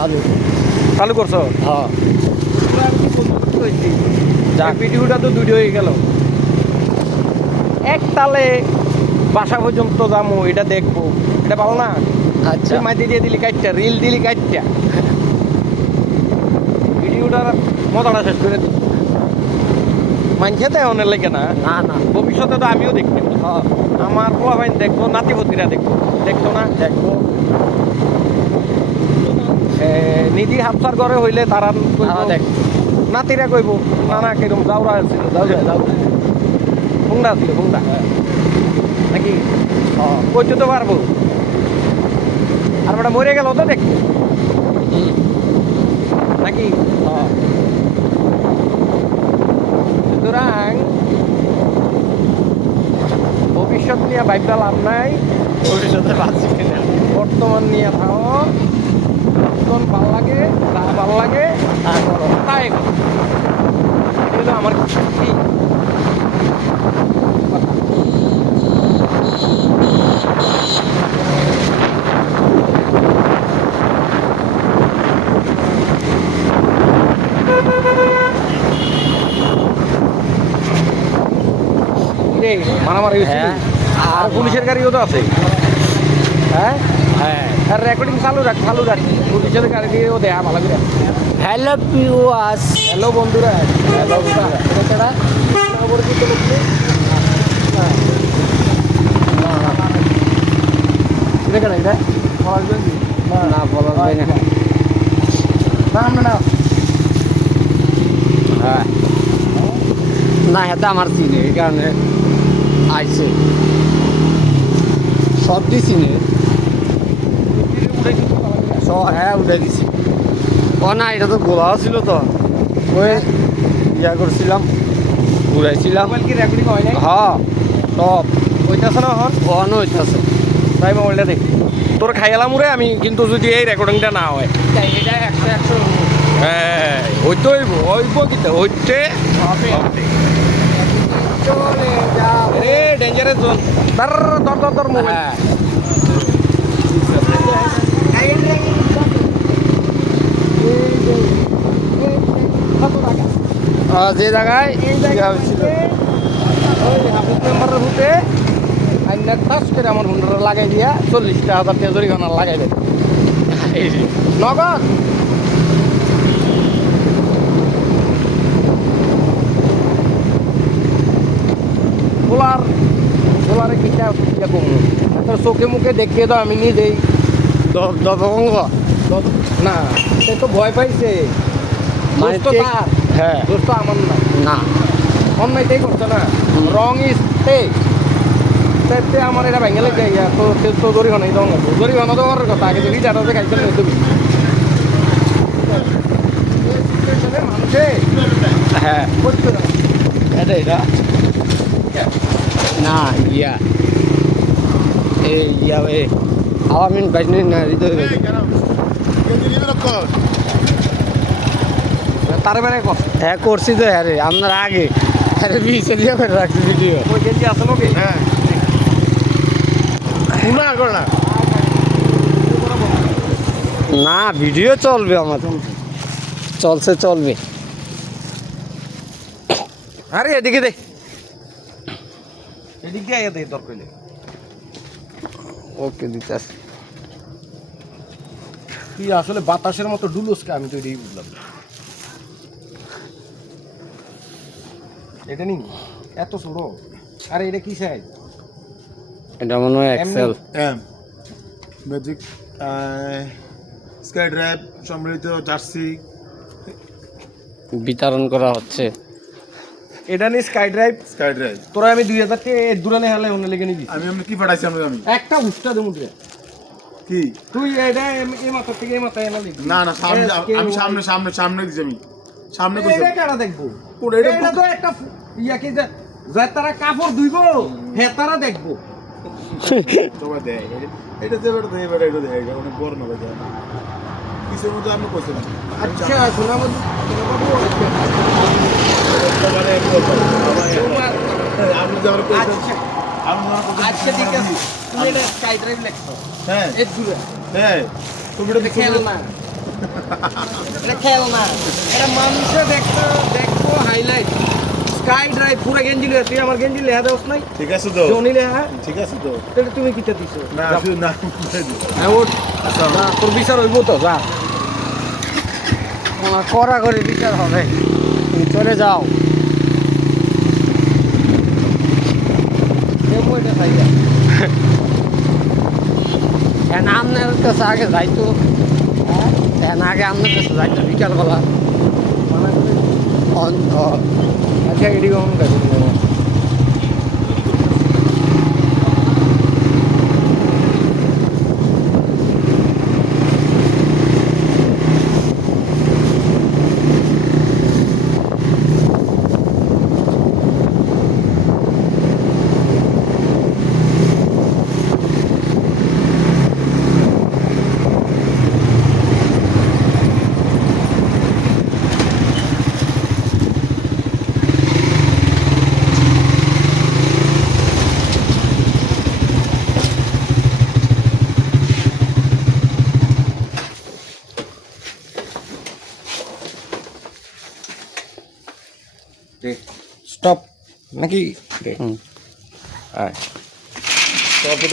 চালু করছো? হ্যাঁ যাক, ভিডিওটা তো দুটো হয়ে গেল। এক তালে বাসা পর্যন্ত যাবো, এটা দেখবো, এটা পাবো না? আচ্ছা মাঝে দিয়ে দিলি কাটটা, রিল দিলি কাটটা, ভিডিওটার মজাটা শেষ করে দিই। মানছে অনেক লেগে না, না না ভবিষ্যতে তো আমিও দেখবো। হ্যাঁ আমার পোলাপাইন দেখবো, নাতিপতিরা দেখবো, দেখতো না? দেখবো নিধি হাফসার ঘরে হইলে তারা দেখ নাতিরা কইব না না কিরম যাওরা ছিল, যাওরা ভুংডা ছিল, ভুংডা নাকি কইতে তো পারবো। আর ওটা মরে গেল তো দেখবো নাকি? সুতরাং ভবিষ্যৎ নিয়ে ভাবতে লাভ নাই, ভবিষ্যতে বাঁচি কিনা বর্তমান নিয়ে থাও। কোন ভাল লাগে, যা ভাল লাগে তাই করো। এটা হলো আমার কি মারামারি হয়েছে। হ্যাঁ। আর পুলিশের গাড়িও তো আছে। হ্যাঁ হ্যাঁ আর রেকর্ডিং চালু রাখ, চালু রাখ, পুলিশের গাড়ি দিয়েও দেয়া ভালো করে। হ্যালো পিওয়াস হ্যালো বন্ধুরা, হ্যালো বন্ধুরা, এটা ছাড়া পরিচিত লোক নেই? এটা কেন এটা না বলা যায় না না না হ্যাঁ না এটা আমার চিনে এই কারণে আইছে সবটি চিনে হ্যাঁ উঠে দিছি। ও না এটা তো গোলাও ছিল তো, ওই ইয়া করছিলাম, ঘুরাইছিলাম। মোবাইল কি রেকর্ডিং হয় নাই? হ্যাঁ সব হইতাছে না হন? অন হইতেছে। তাই মোবাইলটা দেখি তোর খাইলাম রে আমি, কিন্তু যদি এই রেকর্ডিংটা না হয় এটা 100 হ্যাঁ হইতে হইব, হইব কিন্তু হইতে চলে যাও। রে ডেঞ্জারাস জোন। দর দর দর দর মোবাইল। হ্যাঁ যে জায়গায় ইয়া হয়েছিল ওই হাফিজ মেম্বারের হুতে আইনার টাচ করে আমার হুন্ডারে লাগাই দিয়া 40,000 টাকা জরিমানা লাগাই দেয় নগদ। বোলারে কিটা কম চোখে মুখে দেখিয়ে দাও, আমি নিজেই দবঙ্গ না, সে তো ভয় পাইছে। মানে দোষ তো তার, হ্যাঁ দোষ তো আমার না। না অন্যায়টাই করছে না, রং ইজ আমার এটা ভেঙে লেগে তো তো জরিমানা এই দঙ্গ জরিমানা দেওয়ার কথা। আগে যদি যাটা খাইতে নেই তুমি মানুষে হ্যাঁ করছে না। এটা না ইয়া এই ইয়া এ আওয়ামী বাইনি না হৃদয় তারে বেড়ে কর হ্যাঁ করছি তো হ্যাঁ রে আপনার আগে হ্যাঁ বিছে দিয়ে করে রাখছি ভিডিও। ওই গেঞ্জি আছে নাকি? হ্যাঁ না ভিডিও চলবে আমার, চলছে চলবে। আরে এদিকে দে, এদিক দিয়ে আয়া দে দরকার হইলে। ওকে দিতে আসি। তুই আসলে বাতাসের মতো ডুলুসকে, আমি তো এটাই বুঝলাম। এটা নি এত ছোট, আরে এটা কি সাইজ? এটা মনে হয় এক্সেল ম্যাজিক স্কাই ড্রাইভ সম্মিলিত জার্সি বিতরণ করা হচ্ছে। এটা নি স্কাই ড্রাইভ। তোরা আমি 2000 টাকা দূরে নেহালে অন্য লেগে নিবি। আমি কি পাঠাইছি আমি একটা উষ্টা দেবো কি তুই এটা এই মাথা থেকে এই মাথায় এনে লিখবি। না না সামনে আমি সামনে সামনে সামনে দিছি আমি সামনে কইছি এটা কারা দেখবো? কোন এটা তো একটা ইয়া কি যে তারা কাপড় ধুইবো হে তারা দেখবো। তোবা দে এটা যে বেটা দে বেটা এটা দে এটা অনেক বড় না ভাই কিসের মধ্যে আমি কইছি না। আচ্ছা শোনা বাবু আমি যাওয়ার কইছি আচ্ছা আমি আচ্ছা ঠিক আছে, তুমি এটা স্কাই ড্রাইভ লিখছো। হ্যাঁ এর দূরে হ্যাঁ তুমি এটা খেল না, এটা খেলনা, এটা মানুষে দেখবো হাইলাইট। স্কাই ড্রাইভ পুরো গেঞ্জি লিয়া, তুই আমার গেঞ্জি লেহা দেওস নাই? ঠিক আছে তো জনি লেহা, ঠিক আছে তো তাহলে তুমি কিটা দিছো? না শুধু না হ্যাঁ ওঠ, যা, তোর বিচার হইব তো, যা। আমার কড়া করে বিচার হবে, তুমি চলে যাও। দেখবো এটা খাইয়া। এখন আপনার কাছে আগে যাইতো, এখন আগে আপনার কাছে যাইতো বিকালবেলা। মানা করে। অন্ধ আচ্ছা এডি কখন কাজ করবো? স্টপ নাকি? হুম। আয়।